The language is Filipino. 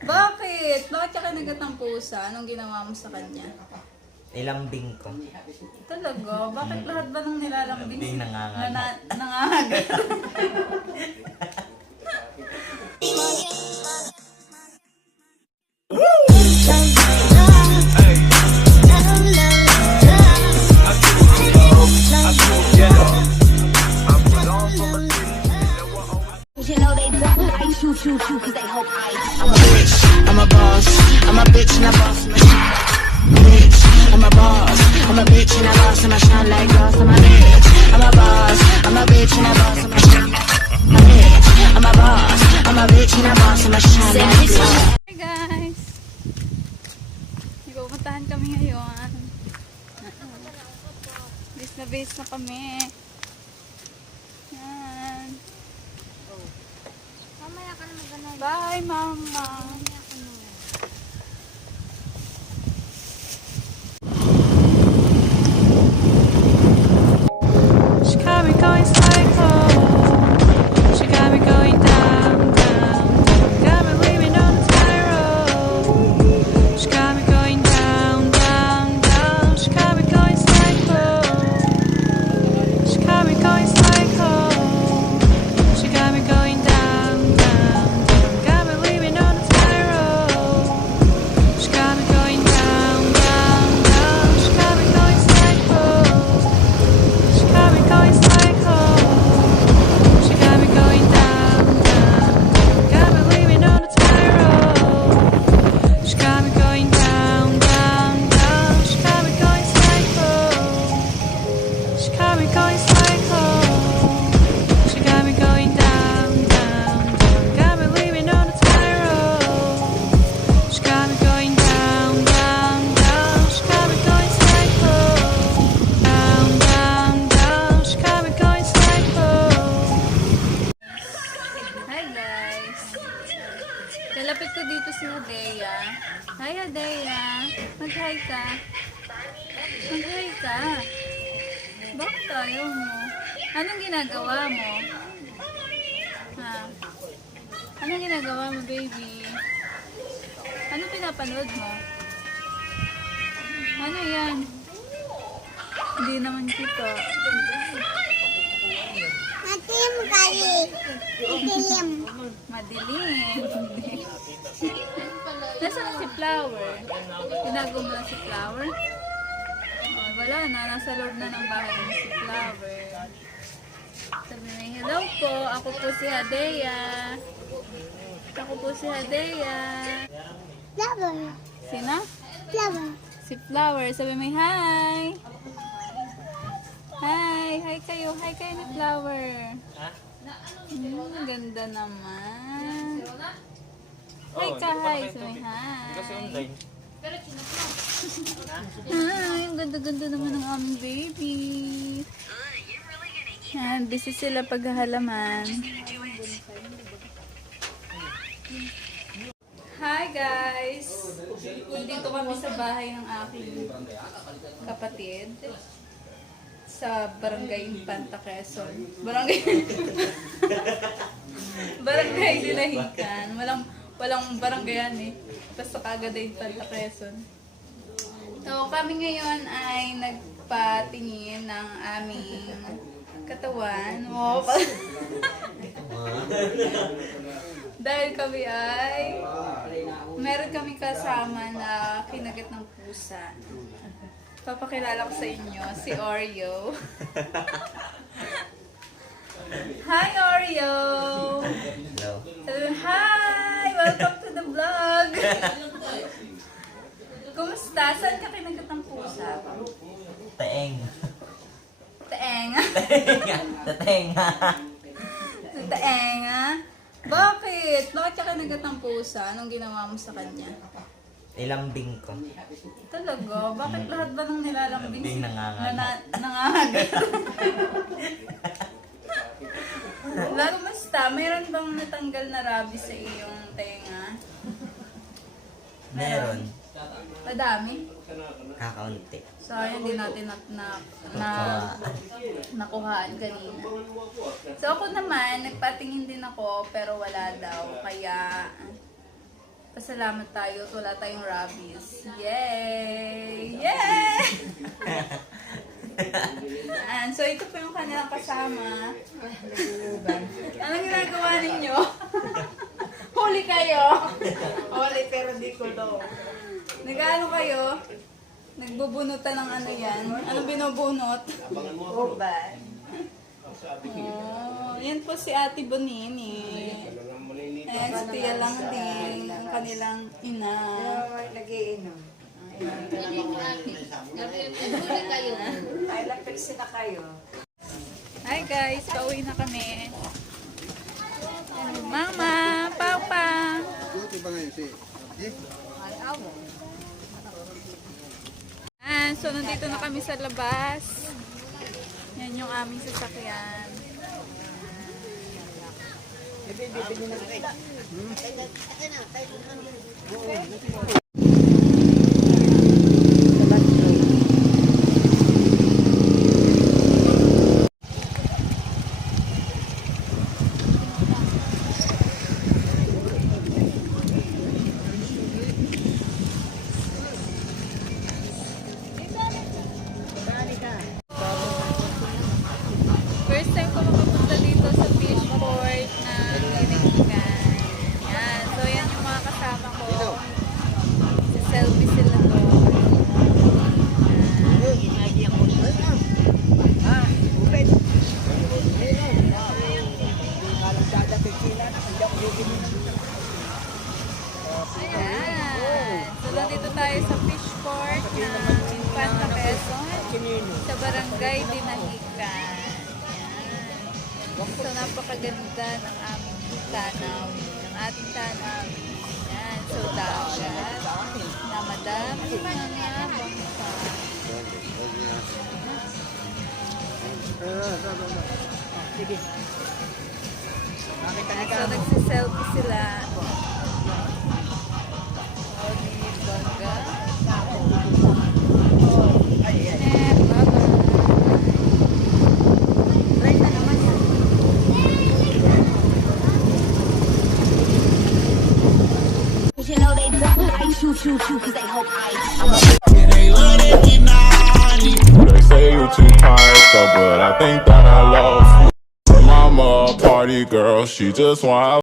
Bakit? Bakit ka kinagat ng pusa? Anong ginawa mo sa kanya? Nilambing ko. Talaga? Bakit lahat ba ng nilalambing Lambing nangangagat. nangangagat? You know they don't like shoot, cause they hope I'm a bitch, I'm a boss, I'm a bitch and a boss, I'm a bitch, I'm a boss, I'm a bitch and a boss, I'm a shine like glass, I'm a bitch, I'm a boss, I'm a bitch and a boss, I'm a shine like I'm a bitch, I'm a boss, I'm a bitch and a boss, I'm a shine like glass. Hi guys! Pupuntahan kami ngayon. Base na base na kami. Yan. Mamaya ka na mag-ano. Bye, mama. She got me going psycho. She got me going down, down, down. Got me living on a spiral. She got me going down, down, down. She got me going psycho. She got me going psycho. She got me going down, down, down. Got me living on a spiral. She got me going down, down, down. She got me going psycho. She got me going psycho. She got me going down, down, down. Got me living on a spiral. She got me going down, down, down. She got me going psycho. She got me going psycho. She got me going down, down, down. Got me living on a spiral. She got me going down, down, down. She got me going psycho. Down, down, down. She got me going psycho. Hi guys! Kalapit ko dito si Hadea. Hi Hadea! Mag-hi ka. Mag-hi ka. Bakit ayaw mo? Anong ginagawa mo? Ha? Anong ginagawa mo, baby? Ano pinapanood mo? Ano yan? Hindi naman kita. Matilim kali. Matilim. Madilim. Nasaan na si Flower? Tinago mo na si Flower? Oh, wala na. Nasa loob na ng bahay ni si Flower. Sabi na, hello po. Ako po si Hadea. Ako po si Hadea. Flower. Sino? Flower. Si Flower. Sabi may hi. Hi. Hi kayo. Hi kayo ni Flower. Ganda naman. Hi ka. Hi. Sabi hi. Ay, ang ganda-ganda naman ng aming baby. Yan, busy sila paghahalaman. Hi guys! Nandito kami sa bahay ng aking kapatid. Sa Barangay Infanta, Quezon. Barangay Dinahican. Walang barangayan eh. Basta Cagayan Infanta, Quezon. So, kami ngayon ay nagpatingin ng aming katawan. Wow. Dahil kami ay meron kami kasama na kinagat ng pusa. Papakilala ko sa inyo si Oreo. Hi Oreo! Hello. Sabi mo, hi! Welcome to the vlog! Kumusta? Saan ka kinagat ng pusa? Taeng. Taeng. Taeng. Sa Taeng, ha? Bakit? Bakit ka kinagat ng pusa? Anong ginawa mo sa kanya? Nilambing ko. Talaga? Bakit lahat ba ng nilalambing Lambing nangangagat. nangangagat? Kumusta? Mayroon bang natanggal na rabies sa iyong tenga? Meron. Madami? Kakaunti. Sayang, hindi natin nakuhaan kanina. So ako naman, nagpatingin din ako pero wala daw. Kaya Pasalamat tayo at wala tayong rabies. Yay! Yay! And so ito po yung kanilang kasama. Anong ginagawa ninyo? Huli kayo! Huli pero di ko daw. Nag-ano kayo? Nagbubunutan ng ano yan? Anong binubunot? Uban. Oh, yan po si Ate Bonini. Ayan, si Tia lang din, ang kanilang ina. Nag-iinom. Ay, lapix na kayo. Hi guys, pauwi na kami. Mama, Papa. So nandito na kami sa labas. Yan yung aming sasakyan. First time ko makapunta dito sa fish port ng Iringan. Yan. So, yan yung mga kasama ko. Sa selfie sila doon. Ayan. So, nandito tayo sa fish port ng Infanta Quezon sa barangay Dinahican. So, napakaganda ng aming tanaw, ng ating tanaw. Yan, so dagat, na madami mga bangka. Yan, so, nagsiselfie sila. O, di bangga. Bye-bye. Cause you know they don't like shoot, shoot, shoot, cause they hope I. They say you're too tired, though, but I think that I lost you. Her mama, a party girl, she just want